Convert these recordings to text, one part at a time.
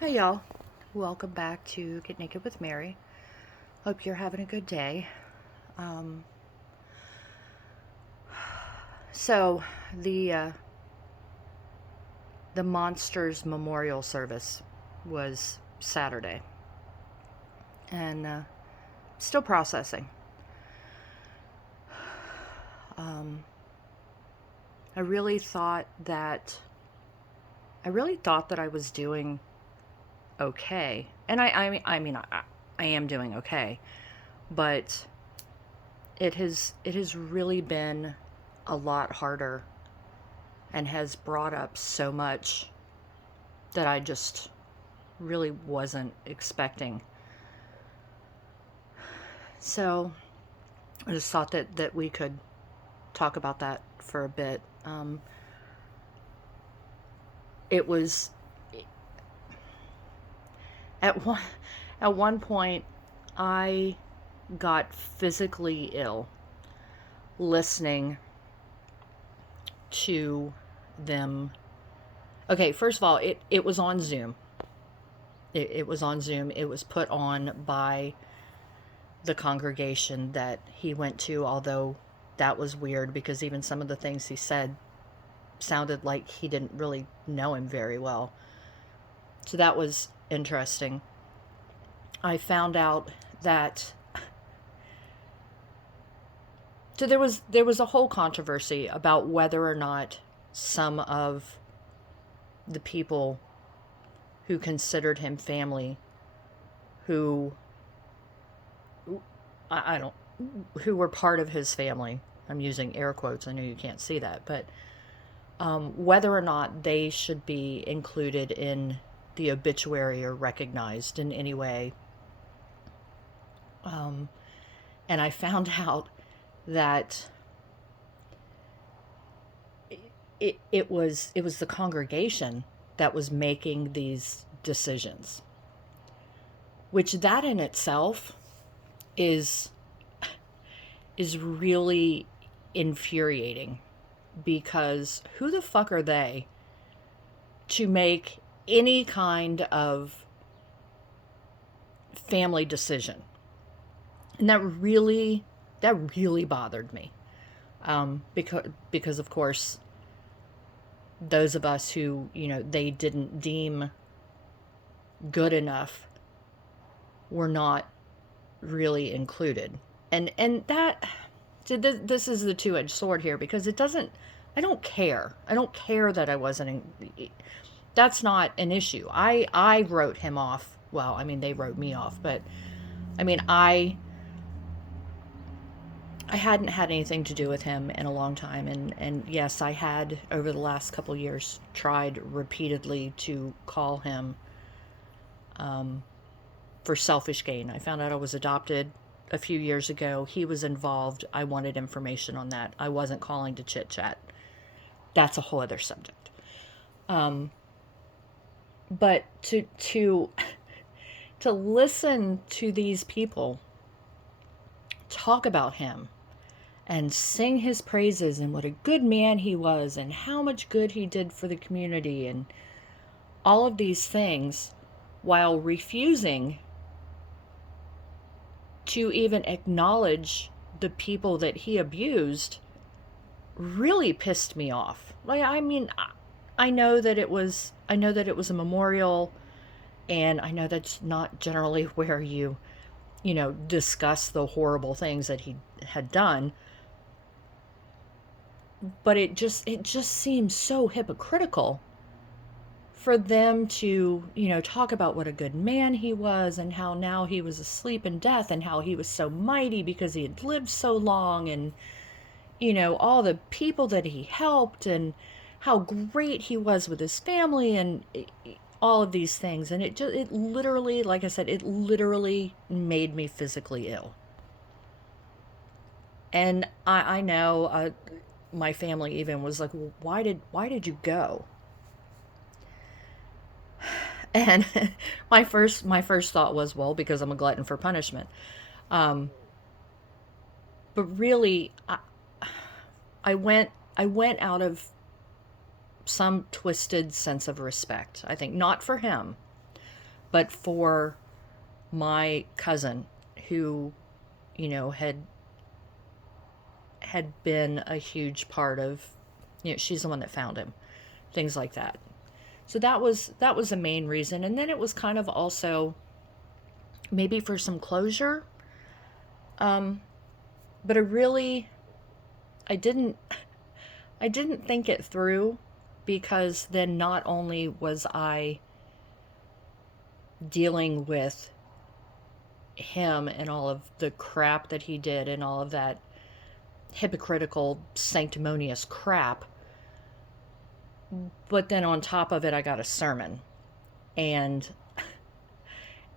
Hey y'all, welcome back to Get Naked with Mary. Hope you're having a good day. Um, so the uh, the Monsters Memorial Service was Saturday, and still processing. Um, I really thought that I was doing okay, and I am doing okay, but it has really been a lot harder and has brought up so much that I just really wasn't expecting. So I just thought that we could talk about that for a bit. It was at one at one point I got physically ill listening to them. Okay, first of all, it was on Zoom. It was on Zoom. It was put on by the congregation that he went to, although that was weird because even some of the things he said sounded like he didn't really know him very well. So that was interesting. I found out that there was a whole controversy about whether or not some of the people who considered him family, who I don't who were part of his family. I'm using air quotes. I know you can't see that, but whether or not they should be included in the obituary or recognized in any way. And I found out that it was the congregation that was making these decisions, which that in itself is is really infuriating because who the fuck are they to make any kind of family decision? And that really bothered me. Because of course those of us who they didn't deem good enough were not really included. And that this is the two-edged sword here because it doesn't I don't care. I don't care that I wasn't in, that's not an issue. I wrote him off. Well, I mean they wrote me off, but I mean I hadn't had anything to do with him in a long time, and yes, I had over the last couple years tried repeatedly to call him for selfish gain. I found out I was adopted a few years ago. He was involved. I wanted information on that. I wasn't calling to chit chat. That's a whole other subject. But to listen to these people talk about him and sing his praises and what a good man he was and how much good he did for the community and all of these things while refusing to even acknowledge the people that he abused really pissed me off. Like I mean I know that it was a memorial, and I know that's not generally where you discuss the horrible things that he had done, but it just seems so hypocritical for them to talk about what a good man he was and how now he was asleep in death and how he was so mighty because he had lived so long, and all the people that he helped and how great he was with his family and all of these things. And it literally, like I said, it literally made me physically ill. And I know my family even was like, well, why did you go? And my first thought was, well, because I'm a glutton for punishment. Um, but really, I went out of some twisted sense of respect. I think not for him, But for my cousin who, had been a huge part of, she's the one that found him, things like that. So that was the main reason. And then it was kind of also maybe for some closure. But I didn't I didn't think it through, because then not only was I dealing with him and all of the crap that he did and all of that hypocritical, sanctimonious crap, but then on top of it, I got a sermon. And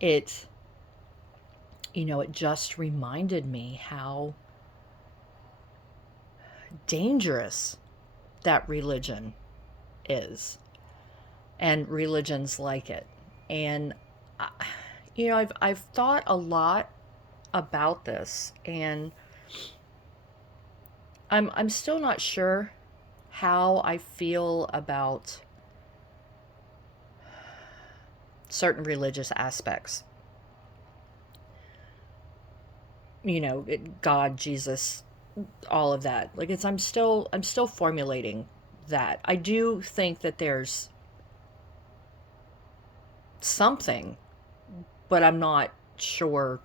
it, it just reminded me how dangerous that religion is, and religions like it. And I've thought a lot about this, and I'm still not sure how I feel about certain religious aspects. God, Jesus, all of that. Like, I'm still formulating that. I do think that there's something, but I'm not sure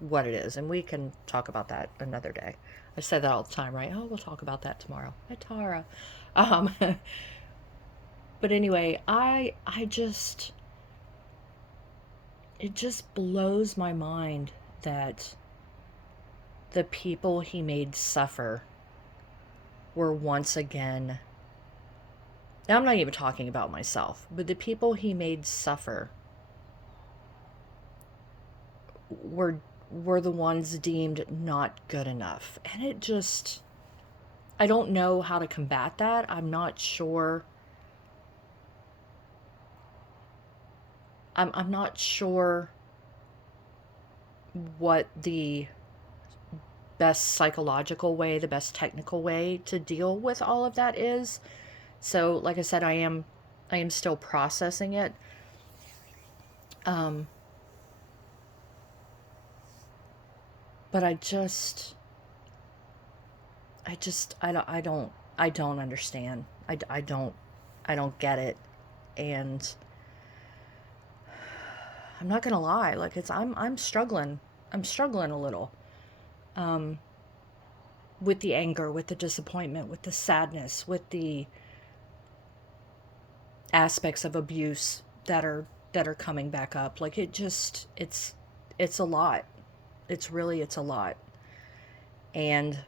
what it is, and we can talk about that another day. I say that all the time, right? Oh, we'll talk about that tomorrow. Hi, Tara. Um, but anyway, I just it just blows my mind that the people he made suffer were once again. Now, I'm not even talking about myself, but the people he made suffer were were the ones deemed not good enough. And it just, I don't know how to combat that. I'm not sure. I'm not sure what the best psychological way, the best technical way to deal with all of that is. So, like I said, I am still processing it. Um, but I don't understand. I don't get it. And I'm not gonna lie, like, I'm struggling. I'm struggling a little with the anger, with the disappointment, with the sadness, with the aspects of abuse that are coming back up. Like, it's a lot. It's a lot. And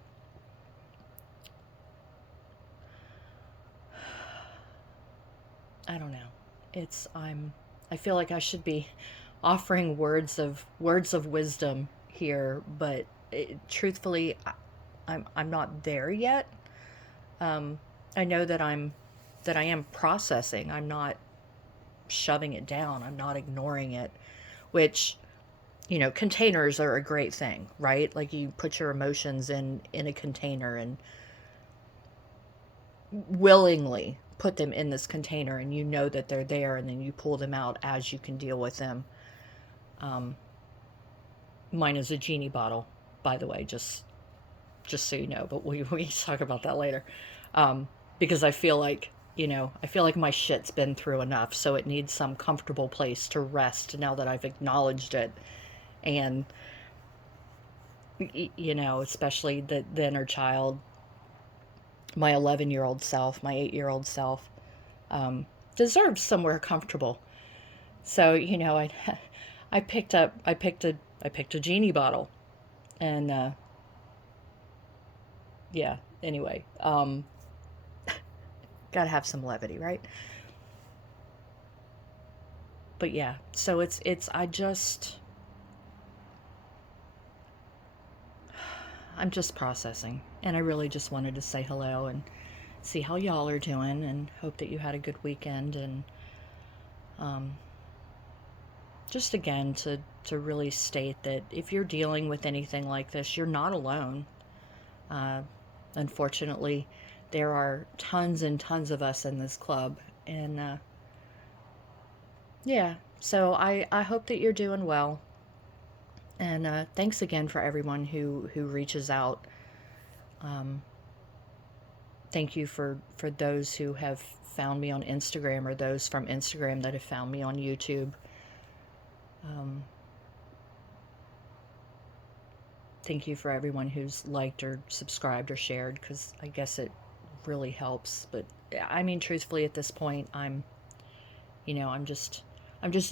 I don't know. I feel like I should be offering words of wisdom here, but truthfully, I'm not there yet. I know that I am processing. I'm not shoving it down. I'm not ignoring it, which, containers are a great thing, right? Like, you put your emotions in a container and willingly put them in this container, and you know that they're there, and then you pull them out as you can deal with them. Mine is a genie bottle, by the way, just so you know, but we talk about that later. Because I feel like my shit's been through enough, so it needs some comfortable place to rest now that I've acknowledged it. And especially the inner child, my 11-year-old self, my 8-year-old self, deserves somewhere comfortable. So, I picked a genie bottle, and yeah. Anyway, gotta have some levity, right? But yeah, so I'm just processing, and I really just wanted to say hello and see how y'all are doing, and hope that you had a good weekend. And um, just again, to really state that if you're dealing with anything like this, you're not alone. Uh, Unfortunately, there are tons and tons of us in this club, and yeah, So I hope that you're doing well. And thanks again for everyone who reaches out. Um, Thank you for those who have found me on Instagram or those from Instagram that have found me on YouTube. Um, Thank you for everyone who's liked or subscribed or shared, because I guess it really helps. But I mean, truthfully, at this point, I'm just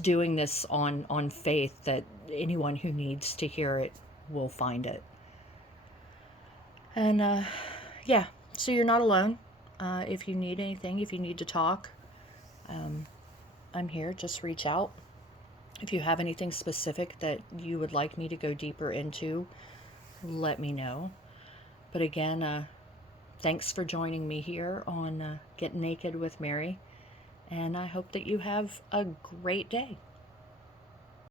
doing this on faith that anyone who needs to hear it will find it. And yeah, so you're not alone. If you need anything, if you need to talk, um, I'm here. Just reach out. If you have anything specific that you would like me to go deeper into, let me know. But again, thanks for joining me here on Get Naked with Mary, and I hope that you have a great day.